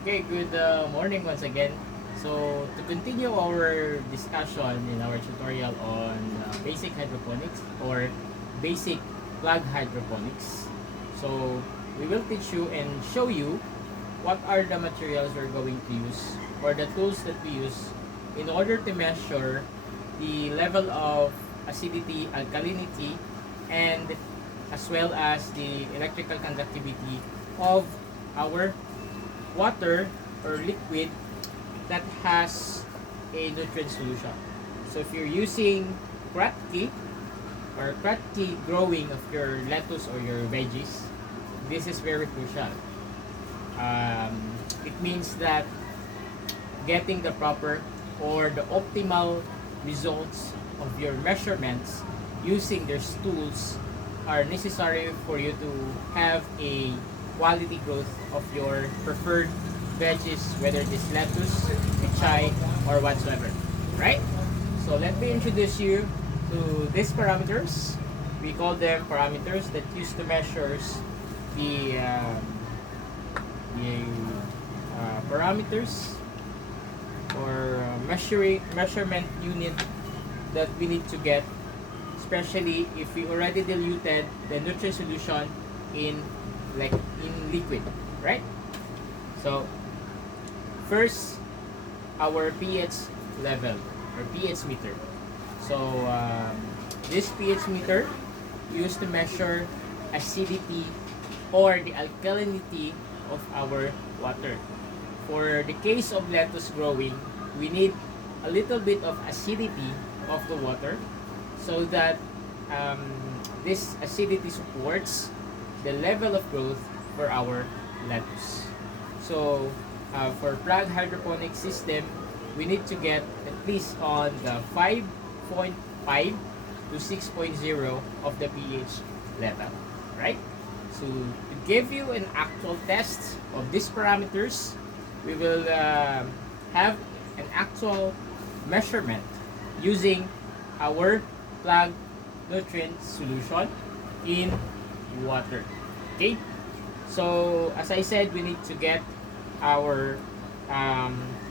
Okay, good morning once again. So, to continue our discussion in our tutorial on basic hydroponics or basic plug hydroponics. So, we will teach you and show you what are the materials we're going to use or the tools that we use in order to measure the level of acidity, alkalinity, and as well as the electrical conductivity of our water or liquid that has a nutrient solution. So if you're using Kratky or Kratky growing of your lettuce or your veggies, this is very crucial. It means that getting the proper or the optimal results of your measurements using these tools are necessary for you to have a quality growth of your preferred veggies, whether it is lettuce, chai, or whatsoever. Right? So let me introduce you to these parameters. We call them parameters that used to measure the the parameters or measurement unit that we need to get, especially if we already diluted the nutrient solution in in liquid, right? So first, our pH level or pH meter. So this pH meter used to measure acidity or the alkalinity of our water. For the case of lettuce growing, we need a little bit of acidity of the water so that um, this acidity supports the level of growth for our lettuce. So for plug hydroponic system, we need to get at least on the 5.5 to 6.0 of the pH level, right? So to give you an actual test of these parameters, we will have an actual measurement using our plug nutrient solution in water. Okay, so as I said, we need to get our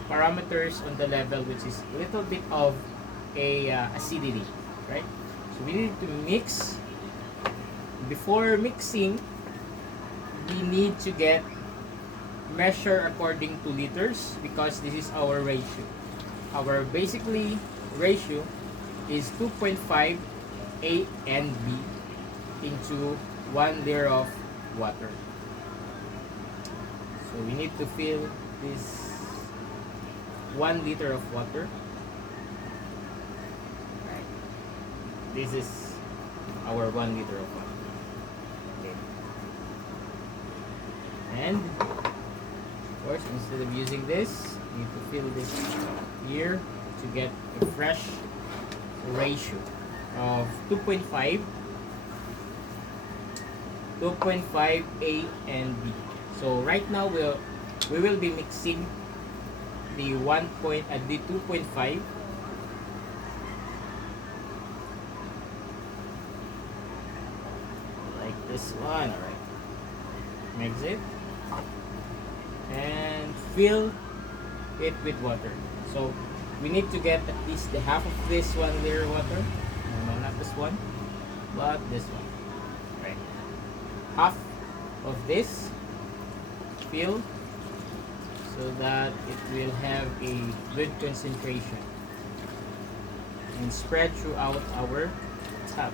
parameters on the level which is a little bit of a acidity, right? So we need to mix. Before mixing, we need to get measure according to liters because this is our ratio. Our basically ratio is 2.5 A and B into 1 liter of water. So we need to fill this 1 liter of water. Right. This is our 1 liter of water. Okay. And of course, instead of using this, you need to fill this here to get a fresh ratio of 2.5 A and B. So right now we will be mixing the 2.5 like this one. All right, mix it and fill it with water. So we need to get at least the half of this 1 liter water. No, not this one, but this one. Right, half of this fill so that it will have a good concentration and spread throughout our tub.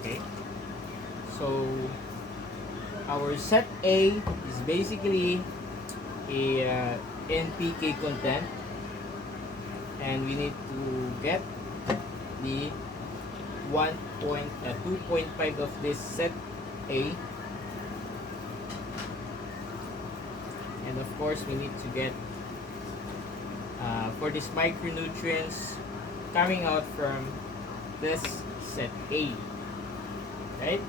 Okay, so our set A is basically a NPK content, and we need to get the 2.5 of this set A, and of course we need to get for these micronutrients coming out from this set A, right?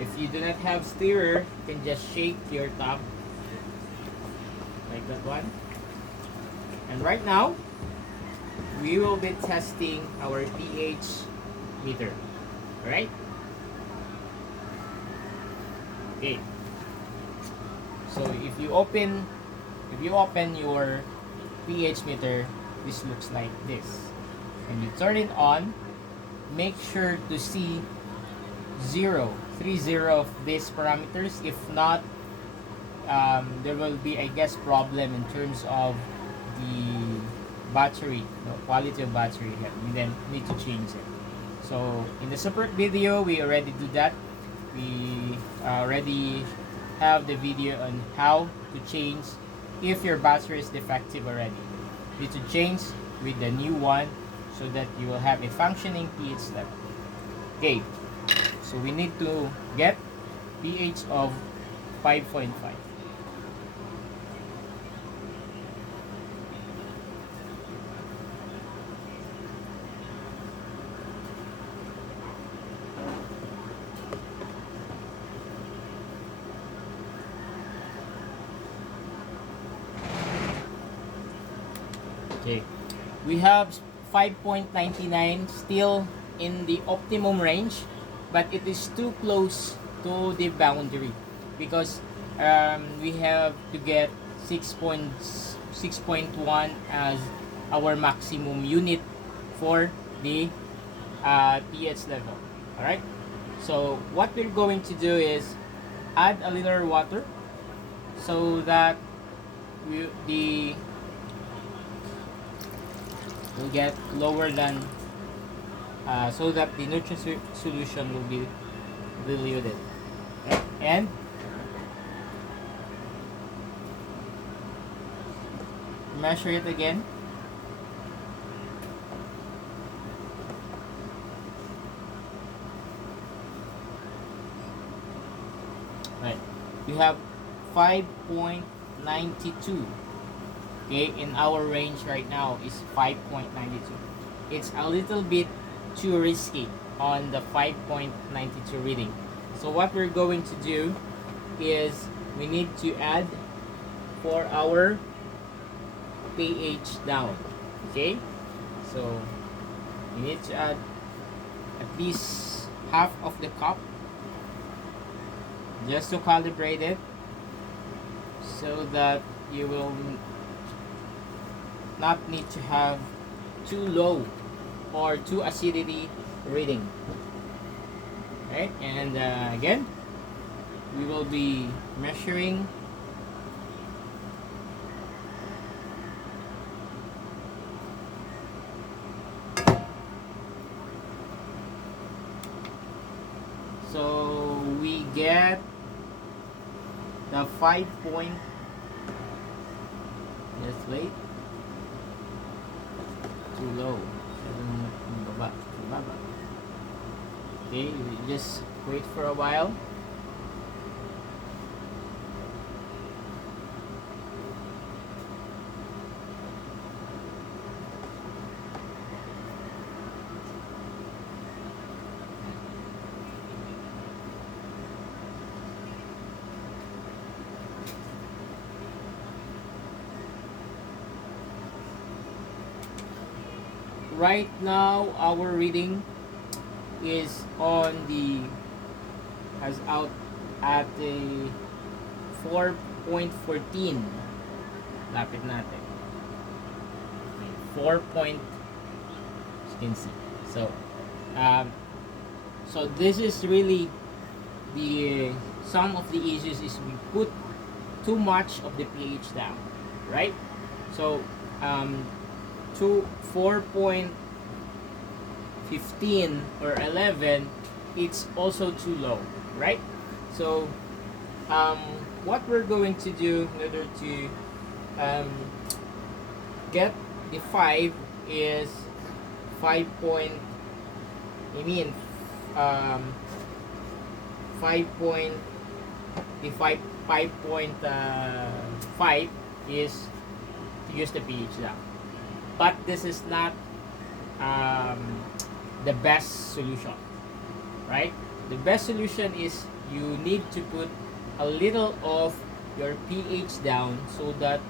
If you do not have stirrer, you can just shake your top like that one. And right now, we will be testing our pH meter. Alright? Okay. So if you open your pH meter, this looks like this. And you turn it on, make sure to see 30 of these parameters. If not, there will be, I guess, problem in terms of the battery, the quality of battery. We then need to change it. So in the separate video, we already do that. We already have the video on how to change if your battery is defective already. You need to change with the new one so that you will have a functioning pH level. Okay, so we need to get pH of 5.5. Okay, we have 5.99 still in the optimum range, but it is too close to the boundary because we have to get 6.1 as our maximum unit for the pH level. Alright, so what we're going to do is add a little water so that will get lower than so that the nutrient solution will be diluted. Okay. And measure it again. Right, you have 5.92. Okay, in our range right now is 5.92. It's a little bit too risky on the 5.92 reading. So what we're going to do is we need to add for our pH down. Okay, so you need to add at least half of the cup just to calibrate it so that you will not need to have too low or too acidity reading. Right, and again we will be measuring so we get the 5 point, just wait, too low. Okay, you just wait for a while. Right now our reading is on the out at the 4.14. Lapit natin. 4 point, as you can see. So so this is really the some of the issues is we put too much of the pH down, right? So to 4.15 or 11, it's also too low, right? So what we're going to do in order to get the 5 is 5 point, 5 point, the 5.5 is to use the pH down. But this is not the best solution, right? The best solution is you need to put a little of your pH down so that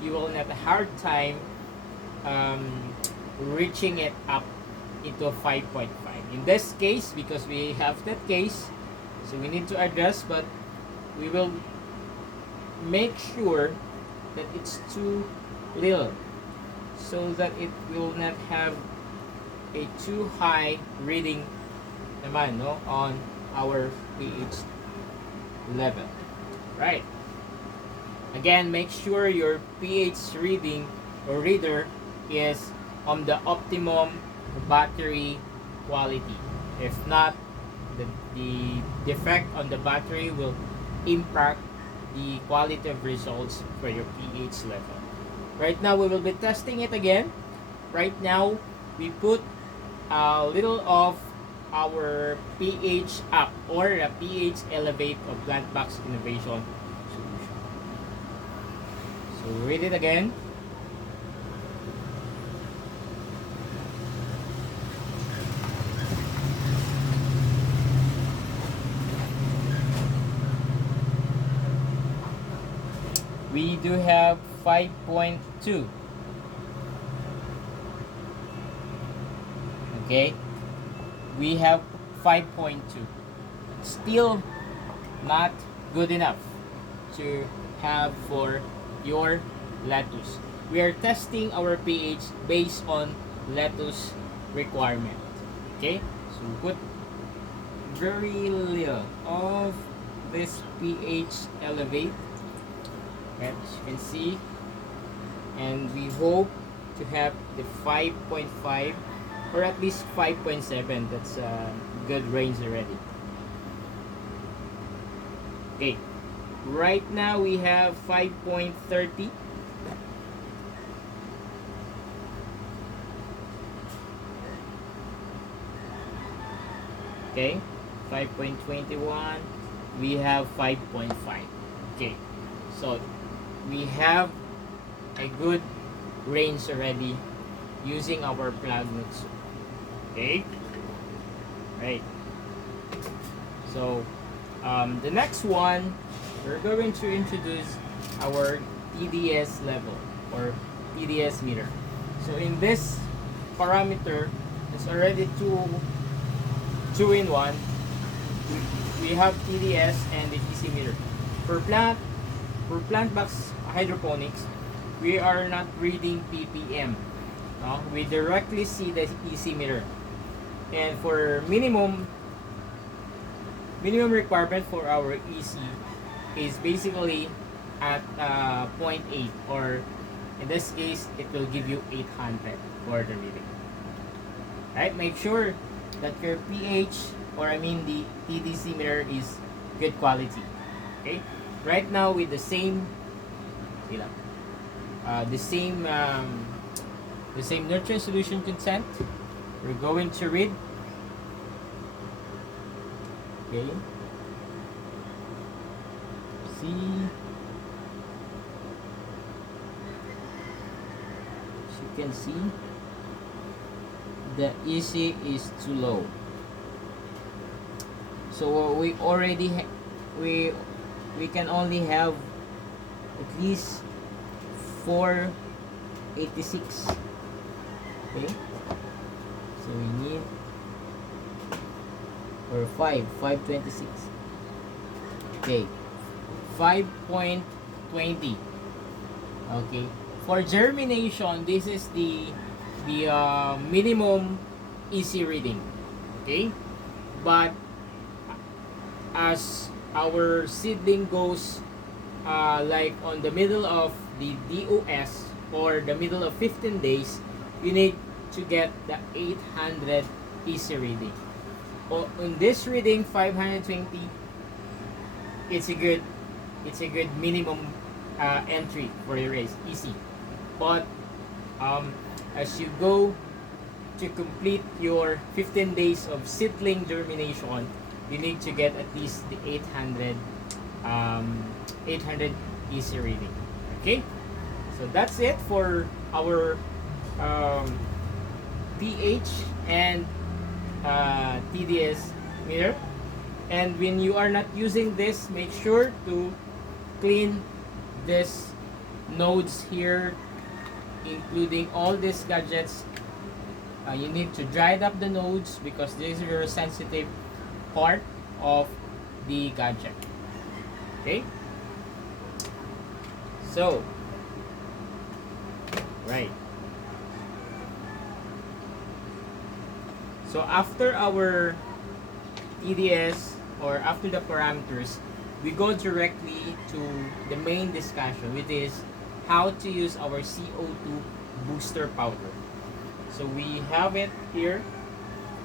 you will not have a hard time reaching it up into 5.5. In this case, because we have that case, so we need to adjust, but we will make sure that it's too little so that it will not have a too high reading naman, no, on our pH level. Right. Again, make sure your pH reading or reader is on the optimum battery quality. If not, the defect on the battery will impact the quality of results for your pH level. Right now, we will be testing it again. Right now, we put a little of our pH up or a pH elevate of Plantbox Innovation solution. So read it again. We do have 5.2. Okay, we have 5.2. Still not good enough to have for your lettuce. We are testing our pH based on lettuce requirement. Okay, so put very little of this pH elevate, as you can see, and we hope to have the 5.5 or at least 5.7. That's a good range already. Okay, right now we have 5.30. Okay, 5.21. We have 5.5. Okay, so we have a good range already using our plug nuts. Okay, right. So the next one, we're going to introduce our TDS level or TDS meter. So in this parameter, it's already two in one. We have TDS and the EC meter. For Plantbox Hydroponics, we are not reading ppm. No? We directly see the EC meter. And for minimum requirement for our EC is basically at 0.8, or in this case it will give you 800 for the reading. Right, make sure that your pH, or I mean the TDC meter, is good quality. Okay, right now with the same the same nutrient solution consent, we're going to read. Okay, see, as you can see, the EC is too low. So we already we can only have at least 486. Okay, so we need, or 526. Okay, 5.20. Okay, for germination, this is the minimum EC reading. Okay, but as our seedling goes like on the middle of the DOS or the middle of 15 days, you need to get the 800 EC reading. On this reading, 520, it's a good minimum entry for your EC. But as you go to complete your 15 days of seedling germination, you need to get at least the 800 EC reading. Okay, so that's it for our pH and TDS meter. And when you are not using this, make sure to clean this nodes here, including all these gadgets. You need to dry up the nodes because this is a very sensitive part of the gadget. Okay, So, right. So after our TDS or after the parameters, we go directly to the main discussion, which is how to use our CO2 booster powder. So we have it here,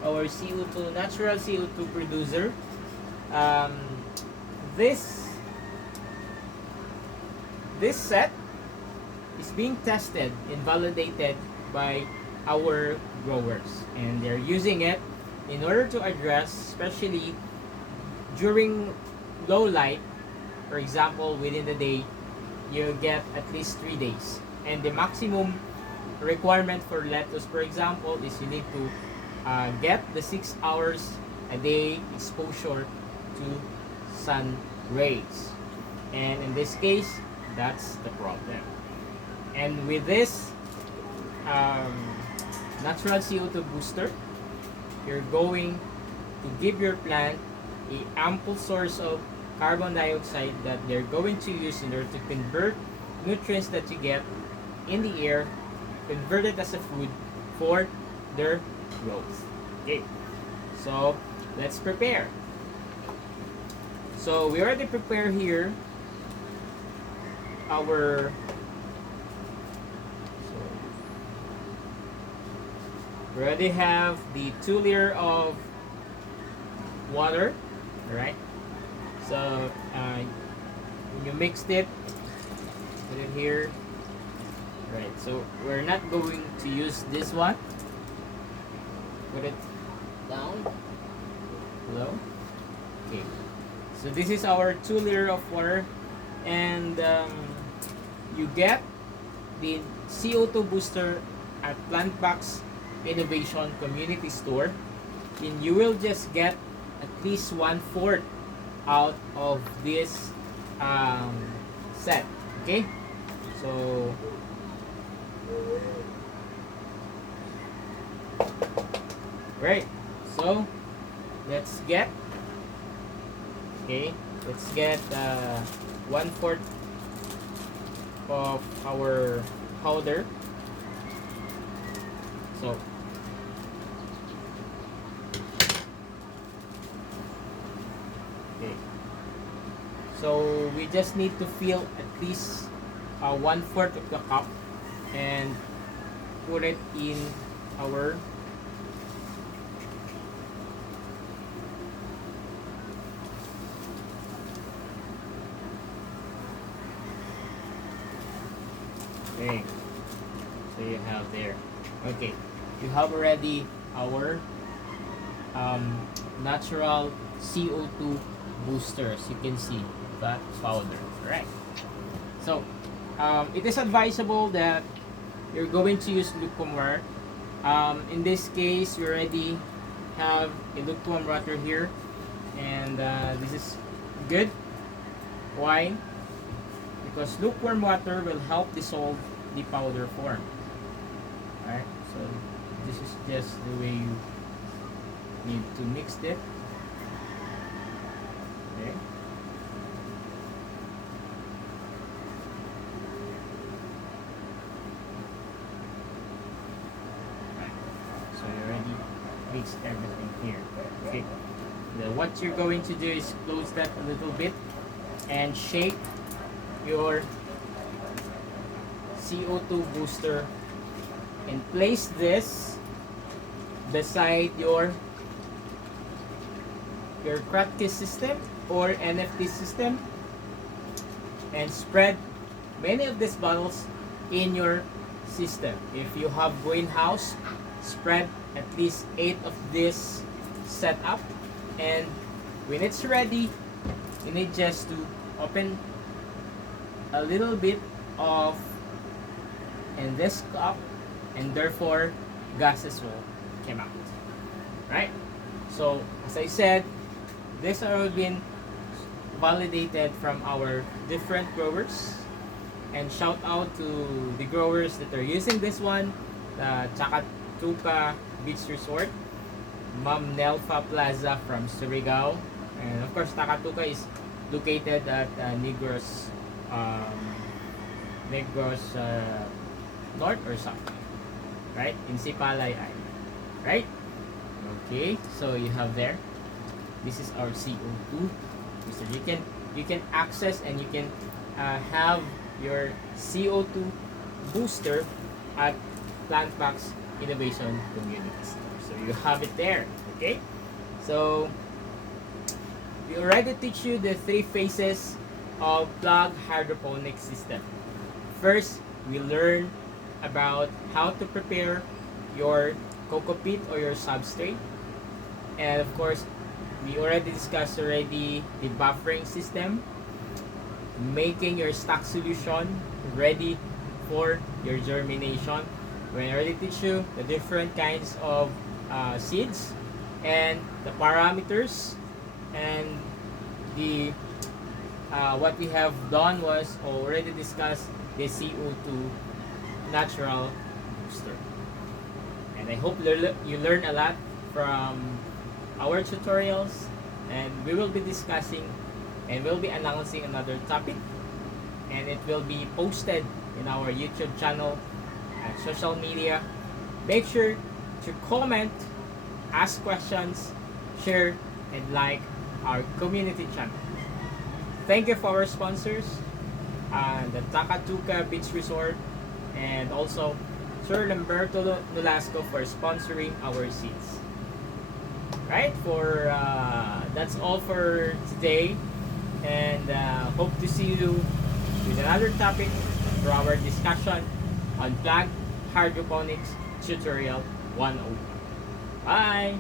our CO2, natural CO2 producer. Um, this set is being tested and validated by our growers, and they're using it in order to address, especially during low light. For example, within the day you get at least 3 days, and the maximum requirement for lettuce, for example, is you need to get the 6 hours a day exposure to sun rays, and in this case that's the problem. And with this natural CO2 booster, you're going to give your plant a ample source of carbon dioxide that they're going to use in order to convert nutrients that you get in the air, convert it as a food for their growth. Okay, so let's prepare. So we already prepared here our we already have the 2 liter of water. All right, so when you mixed it, put it here. All right, so we're not going to use this one. Put it down below. Okay, so this is our 2 liter of water, and you get the CO2 booster at Plantbox Innovation Community Store, and you will just get at least 1/4 out of this set. Okay, so right, so let's get 1/4 of our powder. So okay, so we just need to fill at least 1/4 of the cup and put it in our okay, so you have there. Okay, you have already our natural CO2 booster. As you can see, that powder. Right. So it is advisable that you're going to use lukewarm water. In this case, we already have a lukewarm water here, and this is good. Why? Because lukewarm water will help dissolve the powder form. Alright, so this is just the way you need to mix it. Okay. Right. So you already mixed everything here. Okay. What you're going to do is close that a little bit and shake your CO2 booster and place this beside your Kratky system or NFT system, and spread many of these bottles in your system. If you have greenhouse, spread at least 8 of this setup, and when it's ready, you need just to open a little bit of in this cup, and therefore gases will come out. Right? So as I said, this have been validated from our different growers, and shout out to the growers that are using this one, the Chakatuka Beach Resort, Ma'am Nelfa Plaza from Surigao, and of course Takatuka is located at Negros Negros North or South, right? In Sipalay Island, right? Okay, so you have there. This is our CO2. So you can access and you can have your CO2 booster at Plantbox Innovation Community Store. So you have it there. Okay, so we already teach you the three phases of plug hydroponic system. First, we learn about how to prepare your coco peat or your substrate. And of course, we already discussed already the buffering system, making your stock solution ready for your germination. We already teach you the different kinds of seeds and the parameters, and the what we have done was already discussed the CO2 natural booster. And I hope you learn a lot from our tutorials, and we will be discussing and we'll be announcing another topic, and it will be posted in our YouTube channel and social media. Make sure to comment, ask questions, share, and like our community channel. Thank you for our sponsors, the Takatuka Beach Resort, and also Sir Lamberto Nolasco for sponsoring our seats. Right? For that's all for today, and hope to see you with another topic for our discussion on Plug Hydroponics Tutorial 101. Bye!